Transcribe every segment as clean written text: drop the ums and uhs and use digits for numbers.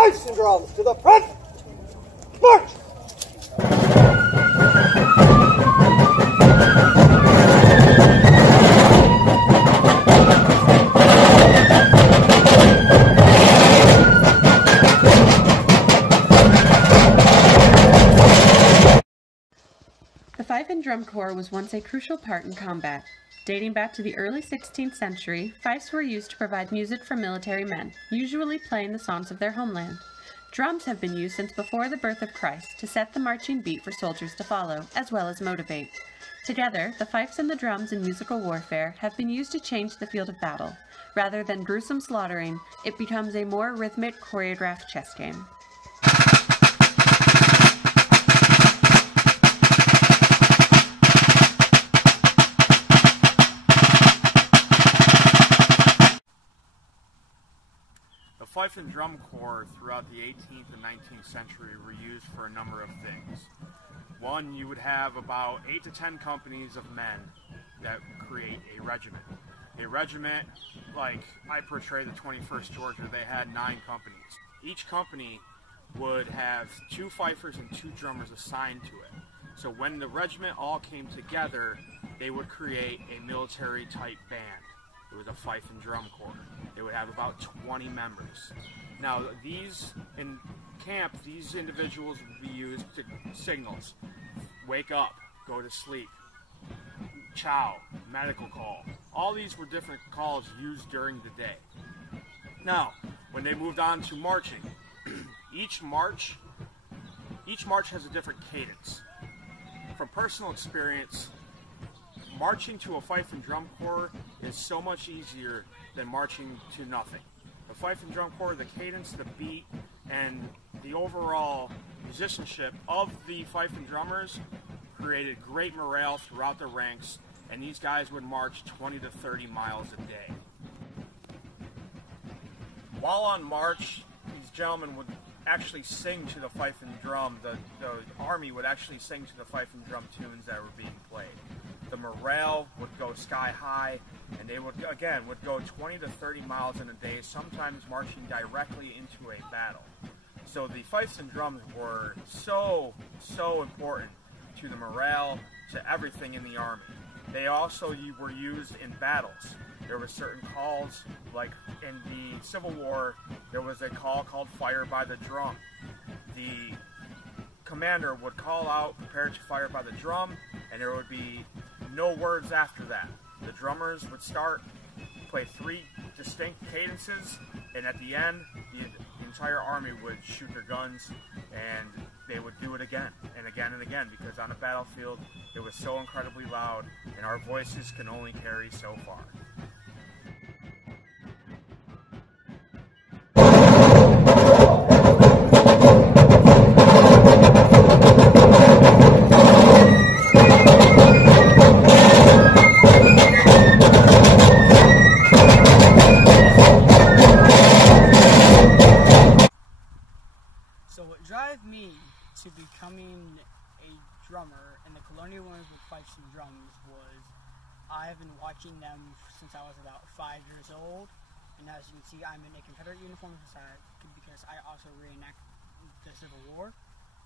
Fifes and drums to the front. March! The fife and drum corps was once a crucial part in combat. Dating back to the early 16th century, fifes were used to provide music for military men, usually playing the songs of their homeland. Drums have been used since before the birth of Christ to set the marching beat for soldiers to follow, as well as motivate. Together, the fifes and the drums in musical warfare have been used to change the field of battle. Rather than gruesome slaughtering, it becomes a more rhythmic, choreographed chess game. The fife and drum corps throughout the 18th and 19th century were used for a number of things. One, you would have about 8 to 10 companies of men that create a regiment. A regiment, like I portray the 21st Georgia, they had 9 companies. Each company would have 2 fifers and 2 drummers assigned to it. So when the regiment all came together, they would create a military type band. It was a fife and drum corps. They would have about 20 members. Now, in camp, these individuals would be used to signals. Wake up, go to sleep, chow, medical call. All these were different calls used during the day. Now, when they moved on to marching, each march has a different cadence. From personal experience, marching to a fife and drum corps is so much easier than marching to nothing. The fife and drum corps, the cadence, the beat, and the overall musicianship of the fife and drummers created great morale throughout the ranks, and these guys would march 20 to 30 miles a day. While on march, these gentlemen would actually sing to the fife and drum. The army would actually sing to the fife and drum tunes that were being played. The morale would go sky high, and they would go 20 to 30 miles in a day, sometimes marching directly into a battle. So the fifes and drums were so important to the morale, to everything in the army. They also were used in battles. There were certain calls, like in the Civil War, there was a call called Fire by the Drum. The commander would call out, prepare to fire by the drum, and there would be no words after that. The drummers would start, play 3 distinct cadences, and at the end, the entire army would shoot their guns, and they would do it again and again and again, because on a battlefield, it was so incredibly loud, and our voices can only carry so far. So what drove me to becoming a drummer in the Colonial Wars with fifes and drums was I've been watching them since I was about 5 years old, and as you can see, I'm in a Confederate uniform because I also reenact the Civil War.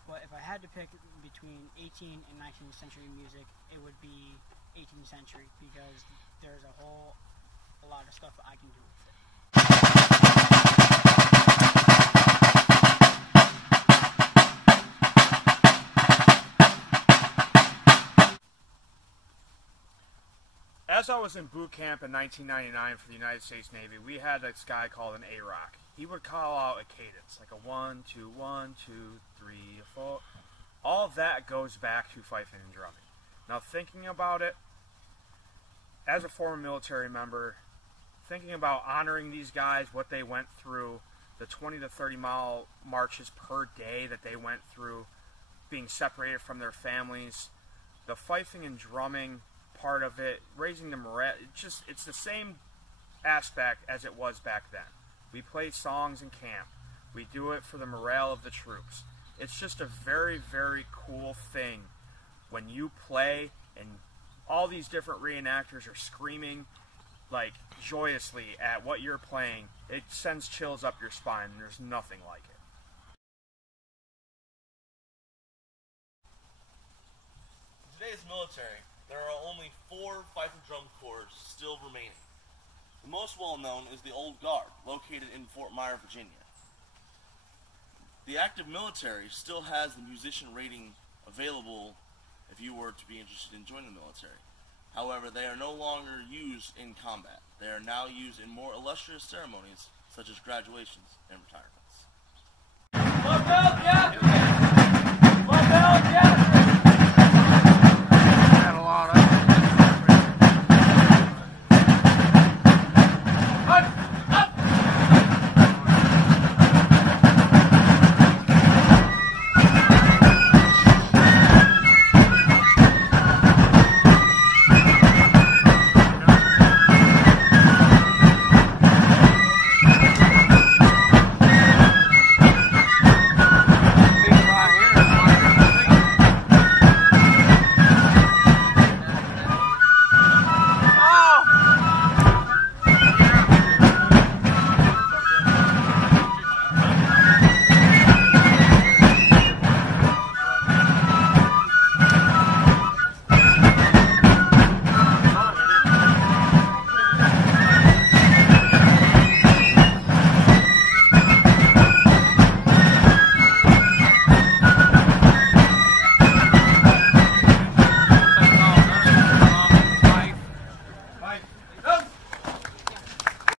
But if I had to pick between 18th and 19th century music, it would be 18th century, because there's a lot of stuff I can do with it. As I was in boot camp in 1999 for the United States Navy, we had this guy called an A-Rock. He would call out a cadence, like a 1, 2, 1, 2, 3, 4. All of that goes back to fifing and drumming. Now, thinking about it, as a former military member, thinking about honoring these guys, what they went through, the 20 to 30 mile marches per day that they went through, being separated from their families, the fifing and drumming part of it, raising the morale, it's the same aspect as it was back then. We play songs in camp. We do it for the morale of the troops. It's just a very, very cool thing when you play and all these different reenactors are screaming like joyously at what you're playing. It sends chills up your spine, and there's nothing like it. today's military, there are only 4 fife and drum corps still remaining. The most well-known is the Old Guard, located in Fort Myer, Virginia. The active military still has the musician rating available if you were to be interested in joining the military. However, they are no longer used in combat. They are now used in more illustrious ceremonies such as graduations and retirements.